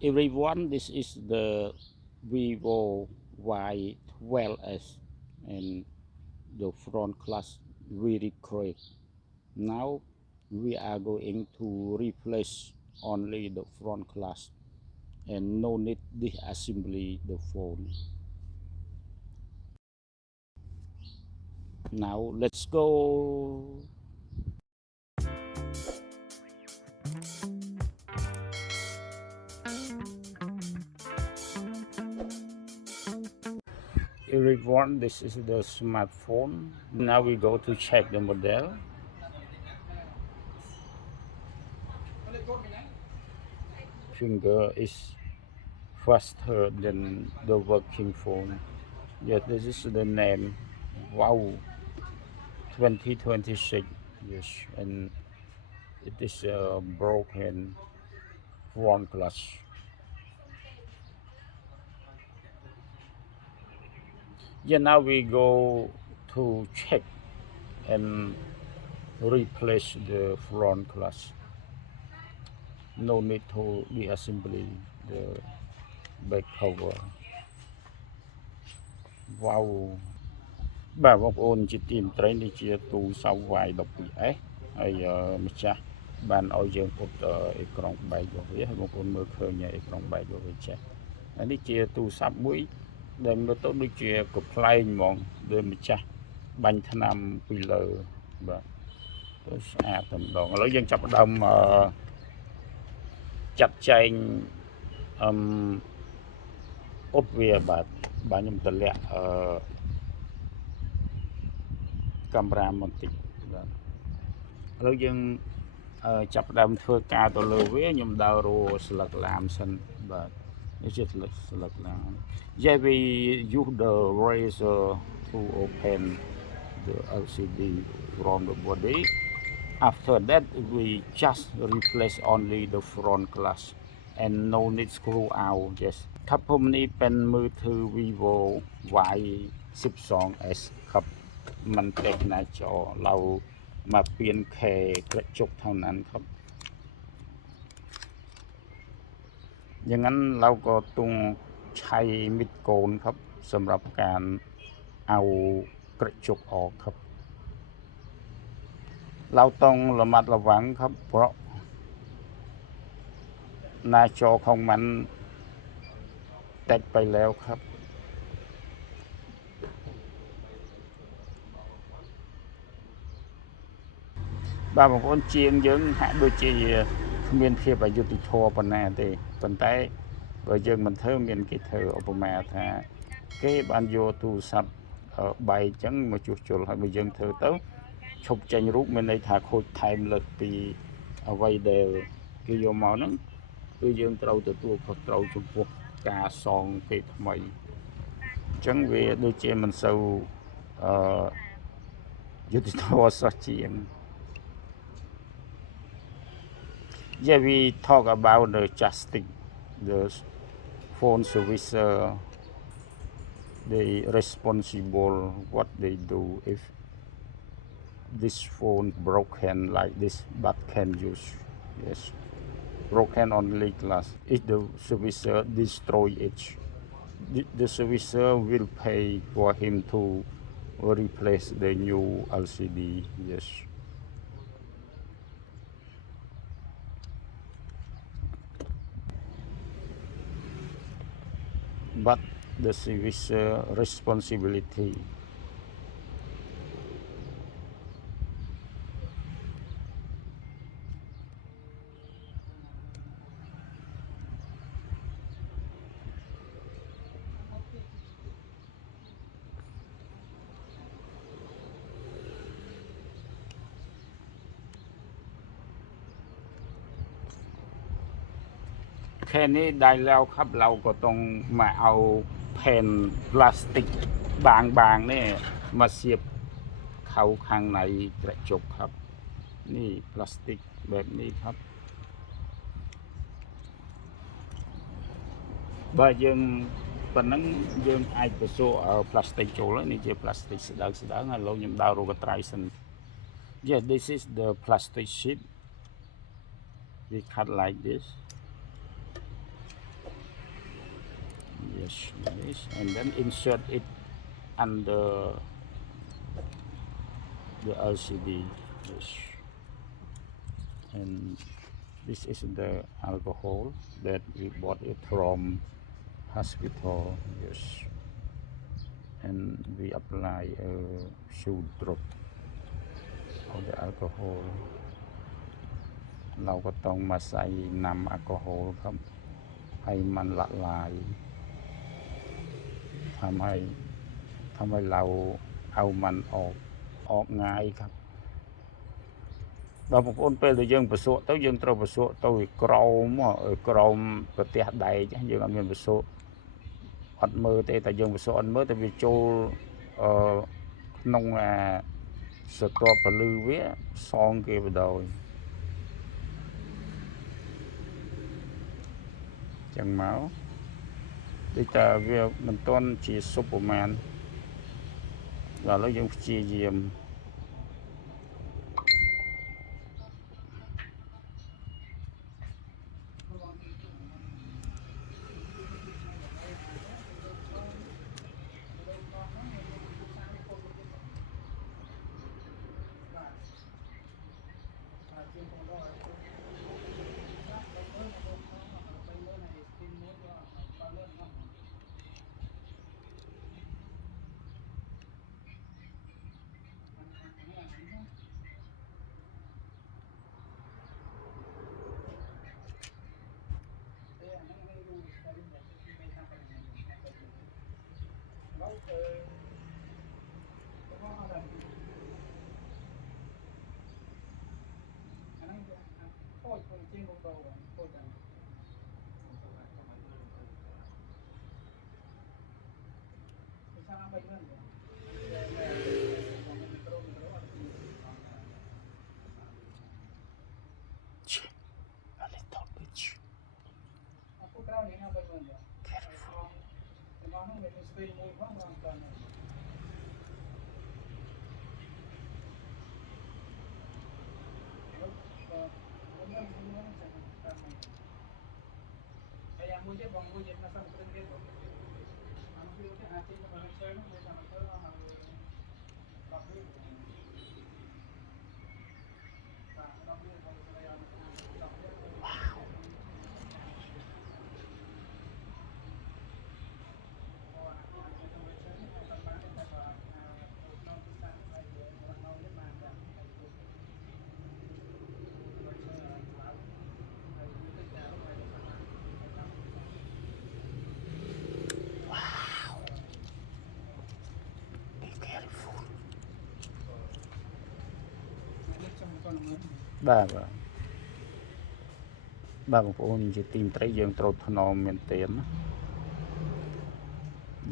Everyone, this is the VIVO Y12s and the front glass very cracked. Now we are going to replace only the front glass and no need disassembly the phone. Now let's go. Everyone, this is the smartphone. Now we go to check the model. Finger is faster than the working phone. Yes, this is the name. Wow, 2026. Yes, and it is a broken front glass. Yeah, now we go to check and replace the front glass. No need to reassembly the back cover. Wow. បាទបងប្អូនជាទីមត្រីនេះជាទូរស័ព្ទ Y12s ហើយម្ចាស់បានឲ្យយើងពុតអេក្រង់បែកយកវាហើយបងប្អូនមើលឃើញអេក្រង់បែកយកវាចេះហើយនេះជាទូរស័ព្ទមួយដែលមើលទៅដូចជាកំ pl ែងហ្មងដែលម្ចាស់បាញ់ថ្នាំពីលើបាទទៅស្អាតតែម្ដងឥឡូវយើងចាប់ផ្ដើមចាត់ចែងអ៊ុតវាបាទខ្ញុំតម្លាក់កាមេរ៉ាបន្តិចបាទឥឡូវយើងចាប់ផ្ដើមធ្វើការទៅលើវាខ្ញុំដើររស្លឹកឡាមសិនបាទនេះជាស្លឹកឡាម Yeah, we use the razor to open the LCD from the body. After that, we just replace only the front glass and no need screw out. Yes. ครับผมនេះเป็นมือถือ VIVO Y12s ครับมันแตกหน้าจอเรามาเปลี่ยนแค่กระจกเท่านั้นครับอย่างนั้นเราก็ต้องใช้มิดโกนครับสำหรับการเอากระจกออกครับเราต้องระมัดระวังครับเพราะหน้าจอของมันแตกไปแล้วครับបាទបងប្អូនជាងយើងហាក់ដូចជាមានភាពអយុត្តិធម៌ប៉ុណ្ណាទេប៉ុន្តែបើយើងមិនធ្វើមានគេធ្វើឧបមាថាគេបានយកទូរស័ព្ទបែកអញ្ចឹងមកជួសជុលហើយបើយើងធ្វើទៅឈប់ចេញរូបមានន័យថាខូចថែមលើសពីអ្វីដែលគេយកមកហ្នឹងគឺយើងត្រូវទទួលខុសត្រូវចំពោះការសងគេថ្មីអញ្ចឹងវាដូចជាមិនសូវយុត្តិធម៌សោះជាងYeah, we talk about the justice, the phone servicer, the responsible, what they do if this phone broken like this, but can use. Yes, broken only glass. If the servicer destroy it, the servicer will pay for him to replace the new LCD. Yes. But the service responsibility.แค่นี้ได้แล้วครับเราก็ต้องมาเอาแผ่นพลาสติกบางๆนี่มาเสียบเข้าข้างในกระจกครับนี่พลาสติกแบบนี้ครับបើយើងប៉ុណ្ណឹងយើងអាចទៅសួរផ្លាស្ទិកចូលហើយនេះជាផ្លាស្ទិកស្ដើងហើយលោកខ្ញុំដើររកត្រៃសិន Yeah, this is the plastic sheet we cut like this Yes, this, and then insert it under the LCD. Yes, and this is the alcohol that we bought it from hospital. Yes, and we apply a few drop of the alcohol เราก็ต้องมาใส่น้ำแอลกอฮอล์ครับให้มันละลายทำให้เราเอามันออกง่ายครับបងប្អូនពេលដែលយើងប្រសក់ទៅយើងត្រូវប្រសក់ទៅក្រោមប្រទះដែកយើងអត់មានប្រសក់អត់មើលទេតែយើងប្រសក់អត់មើលតែវាចូលក្នុងស្រទាប់ពលឺវាសងគេបដ chẳng máu bây giờ việc mình tôn chỉ Superman và nó dùng chia diêm baបងប្អូនជាទីមត្រីយើងត្រូវថ្នមមែនទែន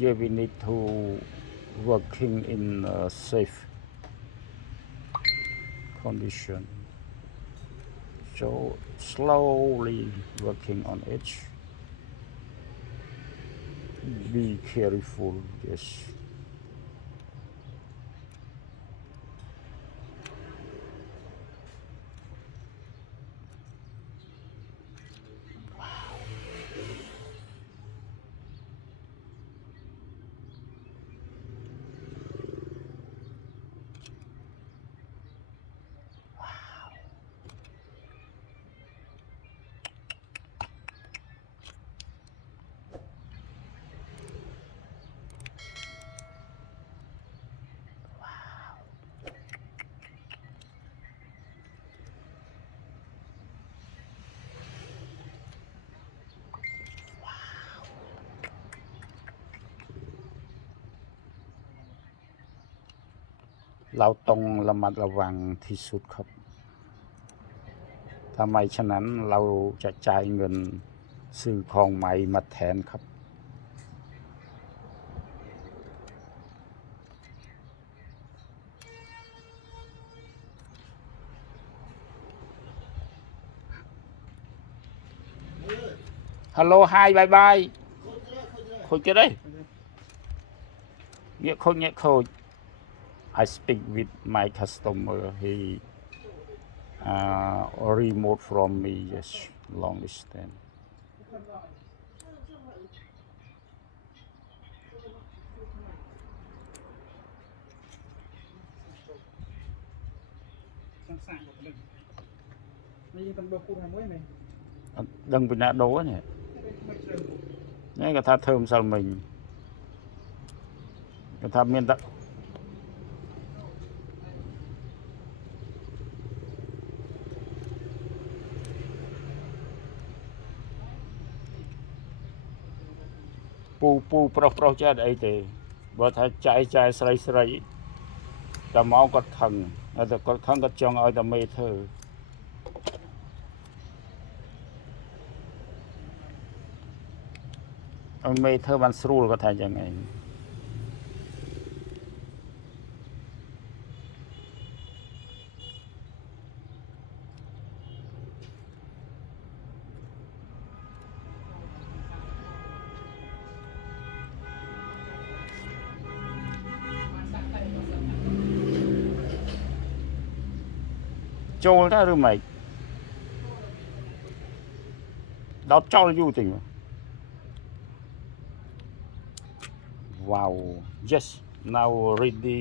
Yeah, we need to working in a safe condition. So slowly working on it. Be careful, yes. Lao tông là mặt là vàng thì sụt khắp. Thà mày cho nên laoจะจ่ายเงินซื้อของใหม่มาแทนครับ Hello, hi, bye bye. Khôi kia đây. Nghĩa khôi. I speak with my customer. He remote from me, yes, long distance. đừng bị nã đố nhỉ nhé cái tha thơm sao mình cái tha miên tắc pu pro cha đấy thì bữa thay chạy sấy ta máu có thằng có thằng có chong ở ta mê thơ mê thơ ban srul có thay chẳng nàyចូលទៅឬមិនដោតចោលយូរតិច wow yes now ready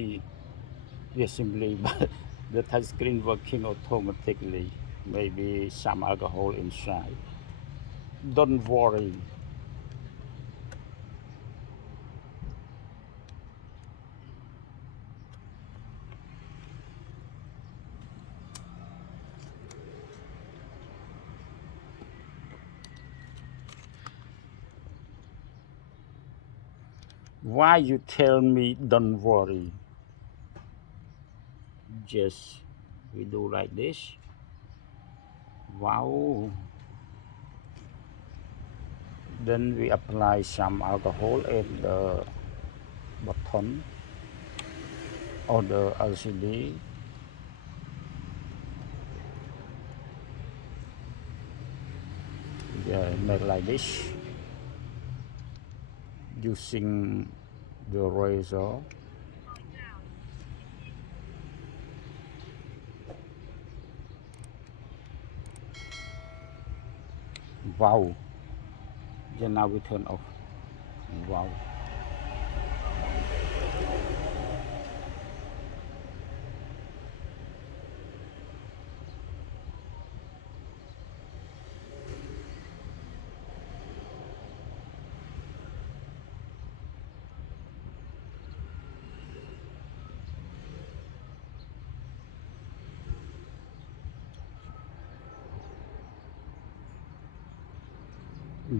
the assembly but the touch screen working automatically maybe some alcohol inside don't worry why you tell me don't worry just we do like this wow then we apply some alcohol at the bottom of the LCD yeah make like this using the razor wow yeah now we turn off wow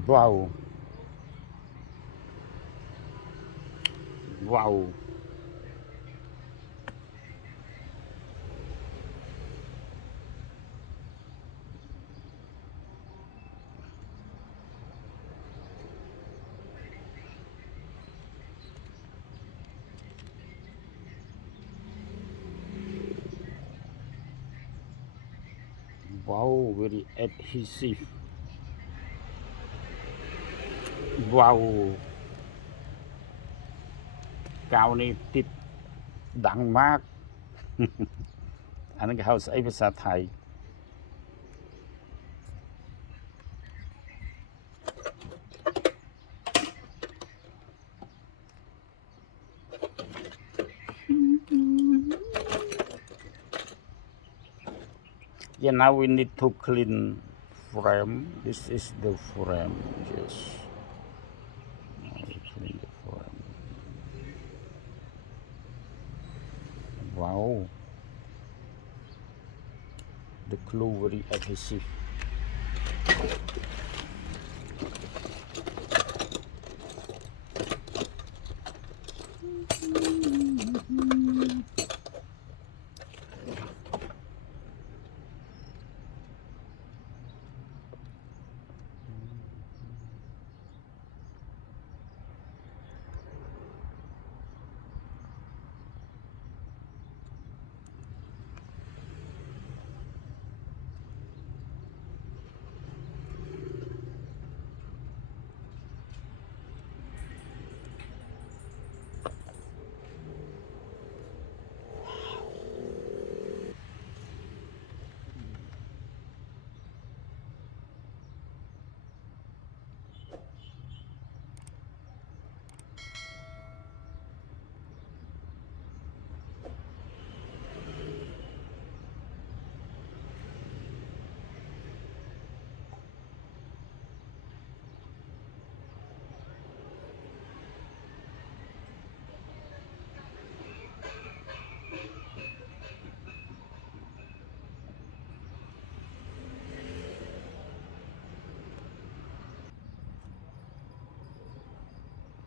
wow wow wow very adhesive wow កៅនេះតិចดังมาก อันนั้นเขาใช้ภาษาไทยYeah, now we need to clean frame. This is the frame. Yes. Now we clean the frame. Wow. The glue very adhesive.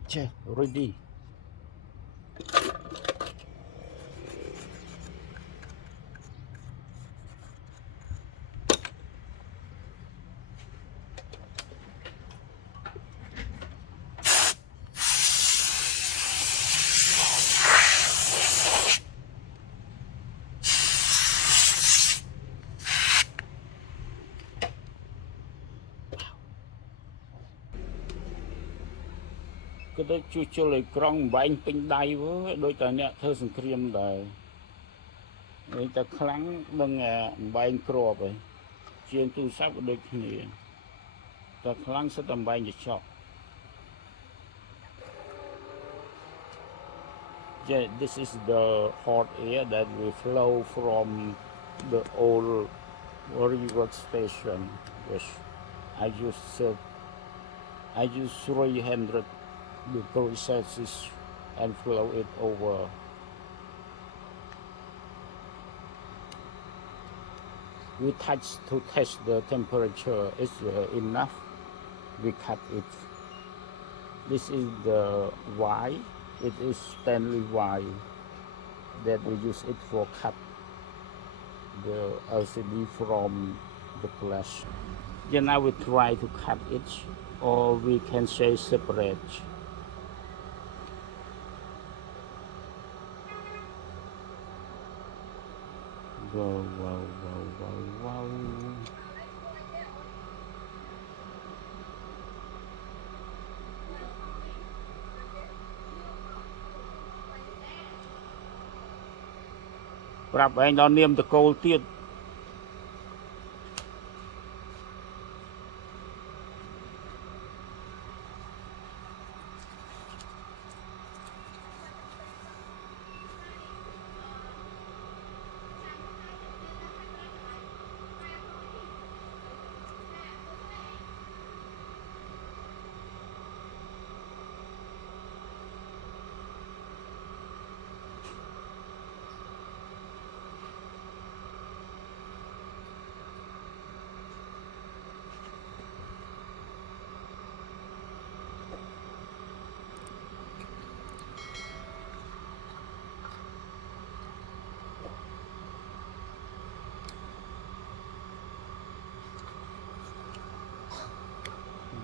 Okay, ready. Cái đó chui chui lại cong bánh pin đay với đôi ta nè thơ sừng cream đời người ta kháng đừng bánh crop ấy chuyên tu sắp đôi khi ta kháng sẽ tầm bánh để chọc. Yeah, this is the hot air that will flow from the old river station, which I use 300 degrees Celsius and flow it over. We touch to test the temperature is enough. We cut it. This is the wire. It is Stanley wire that we use it for cut the LCD from the glass. Then now we try to cut it, or we can say separate. Wow, wow, wow, wow, wow. Prap anh đó niêm the cold tiết.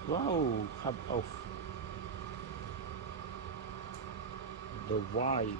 Wow, cut off the wire.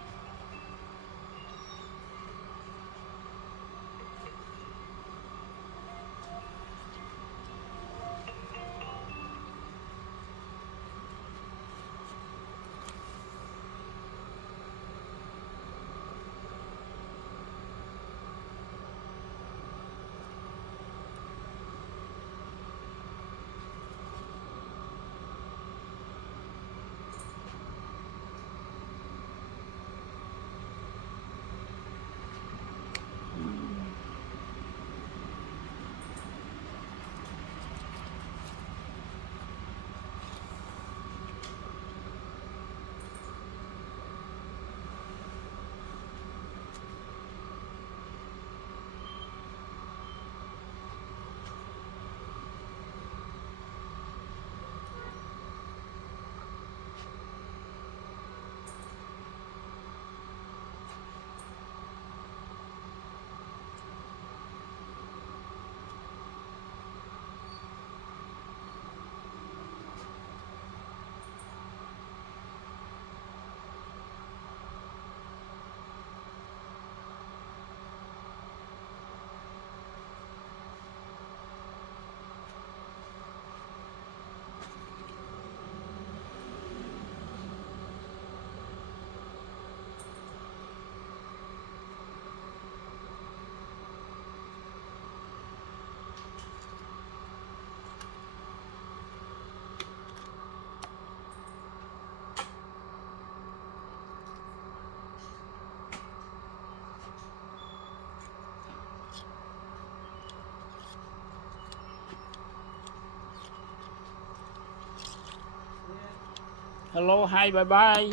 Hello, hi, bye bye.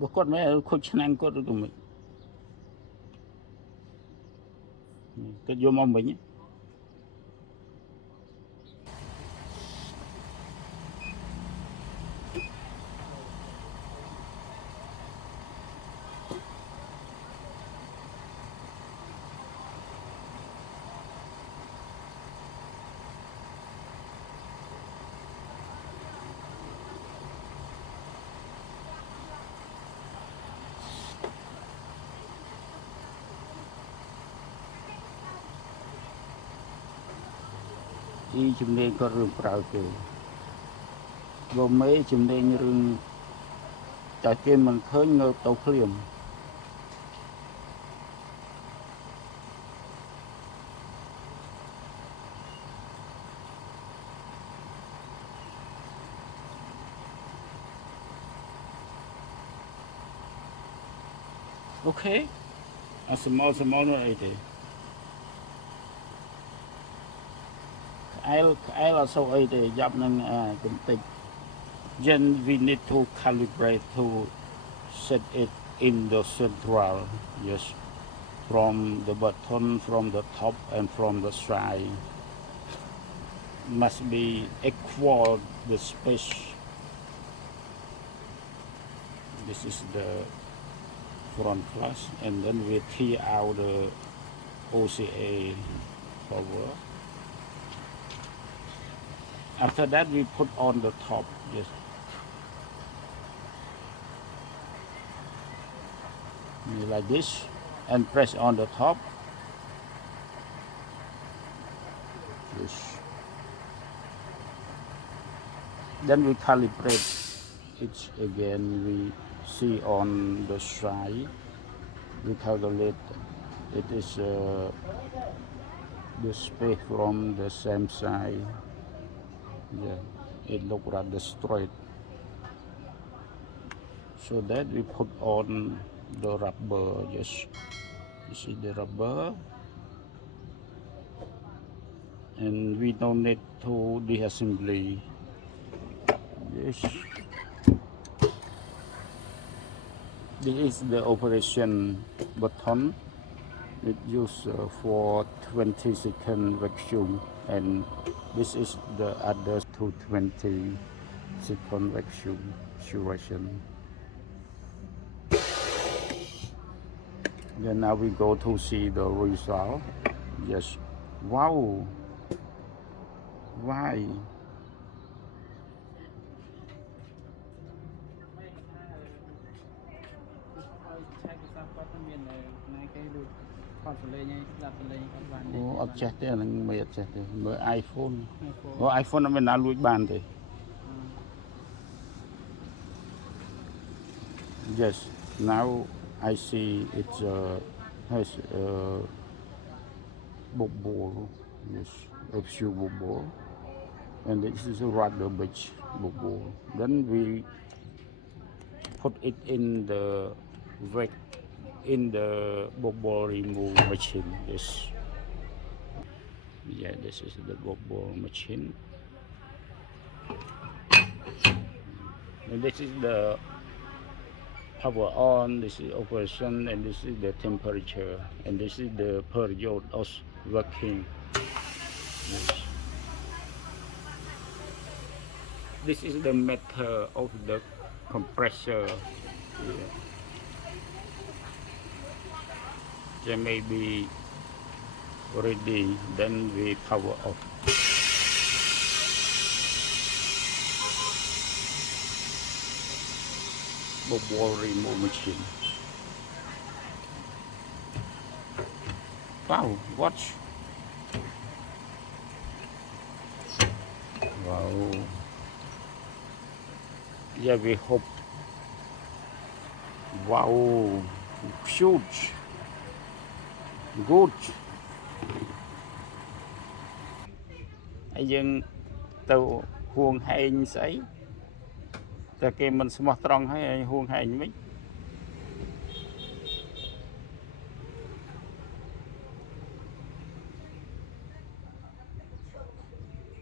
But got me coach and got to me. Get your mom with you. Y chim nê có rừng prao kì. Vô mấy chim nê như rừng chả kê mình khơi ngơ tàu khliềm. Okay. A small nữa ấy thì. Ai là sau ấy thì dập năng cũng tích. Then we need to calibrate to set it in the central, yes, from the bottom, from the top, and from the side. Must be equal the space. This is the front flush, and then we tear out the OCA cover. After that, we put on the top, yes. Like this, and press on the top. Yes. Then we calibrate it again. We see on the side. We calculate it is the space from the same side. Yeah, it looks rather straight. So that we put on the rubber. Yes, you see the rubber, and we don't need to disassembly. Yes, this is the operation button. It used for 20-second vacuum, and this is the other 220-second vacuum duration. Then now we go to see the result. Yes. Wow. Why? Oh, chết thế là mệt chết thế. Mới iPhone. iPhone nó mới nã lùi bàn thế. Yes. Now I see it has a bubble. Yes, a few bubble, and this is a rather big bubble. Then we put it in the bubble remove machine. This, yeah, this is the bubble machine, and this is the power on. This is operation, and this is the temperature, and this is the period of working. Yes. This is the method of the compressor. Yeah. They may be ready, then we power off. Bubble remove machine. Wow, watch. Wow. Yeah, we hope. Wow, huge. Good. Nhưng tàu huồng hành sấy. Tại cái mình sẽ mất tròn hay huồng hành mấy.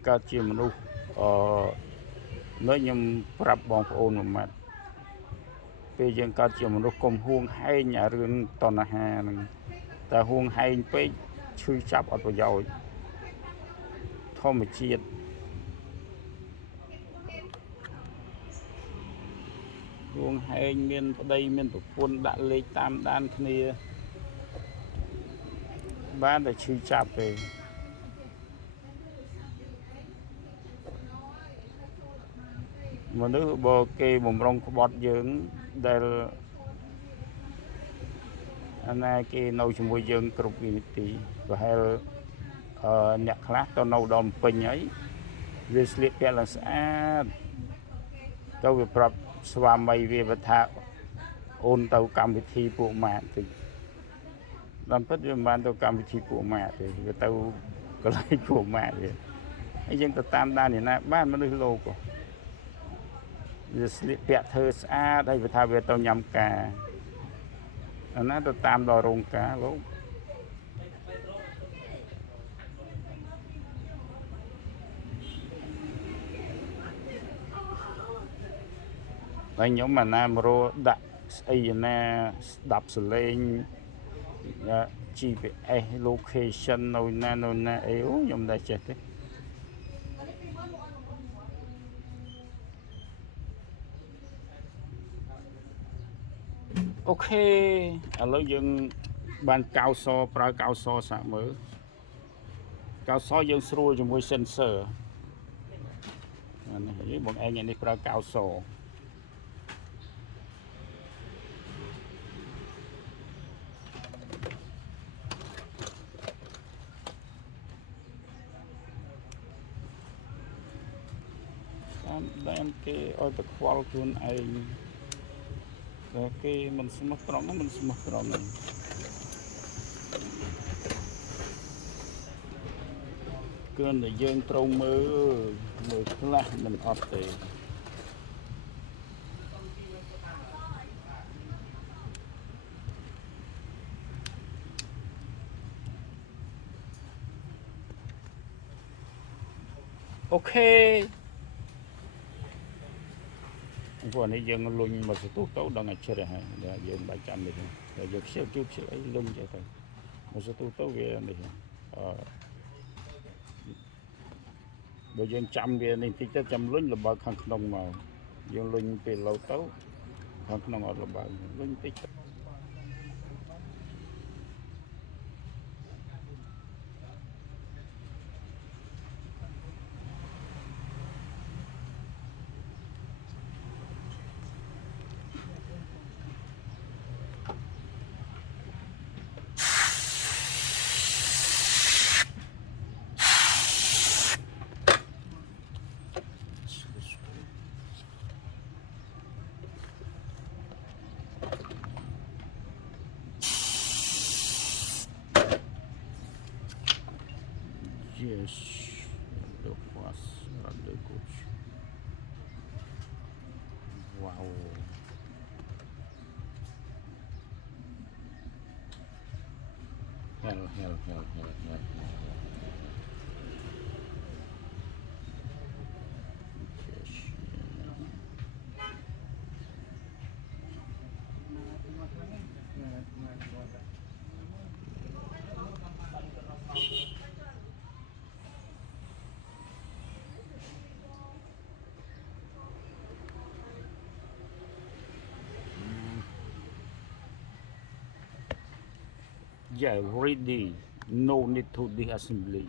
Các chị mình nếu nhầm prap bong ôn một mặt ពេលយើងកើតជាមនុស្សកុំហួងហែងអារឿងតណ្ហាហ្នឹងតែហួងហែងពេកឈឺចាប់អត់ប្រយោជន៍ធម្មជាតិហួងហែងមានប្តីមានប្រពន្ធដាក់លេខតាមដានគ្នាបានតែឈឺចាប់ទេមនុស្សបើគេបំរុងក្បត់យើងដែលអាណាគេនៅជាមួយយើងគ្រប់វិនាទីប្រហែលអ្នកខ្លះទៅនៅដល់ពេញហើយវាស្លៀកពាក់ឡើងស្អាតទៅវាប្រាប់ស្វាមីវាថាអូនទៅកម្មវិធីពួកម៉ាក់តិចដល់ពិតវាមិនបានទៅកម្មវិធីពួកម៉ាក់ទេវាទៅកន្លែងពួកម៉ាក់វាហើយយើងទៅតាមដាននេះណាបានមនុស្សលោកវាស្លៀកពាក់ធ្វើស្អាតហើយវាថាវាទៅញ៉ាំការអាណាទៅតាមដល់រោងការលោកហើយខ្ញុំអាណាមករដាក់ស្អីណាស្ដាប់សលេង GPS location នៅណាអីអូខ្ញុំតែចេះទេអូខេឥឡូវយើងបានកៅសប្រើកៅសសាកមើលកៅសយើងស្រួលជាមួយ sensor អានេះបងឯងនេះប្រើកៅសតាមគេឲ្យទៅខ្វល់ខ្លួនឯងតែគេមិនស្មោះត្រង់មិនស្មោះត្រង់ហ្នឹងគឺតែយើងត្រូវមើលខ្លះមិនអត់ទេអូខេព្រោះនេះយើងលុញមកស្ទុះទៅដល់តែជ្រះហើយយើងបាច់ចាំនេះតែយើងខ្ជិលជូតខ្ជិលអីលុញចេះទៅមកស្ទុះទៅវានេះបើយើងចាំវានេះតិចទៅចាំលុញលបើខាងក្នុងមកយើងលុញពេលលោទៅខាងក្នុងអត់លបើលុញតិចYes, the was rather good. Wow. Hell. Yeah, ready. No need to disassembly.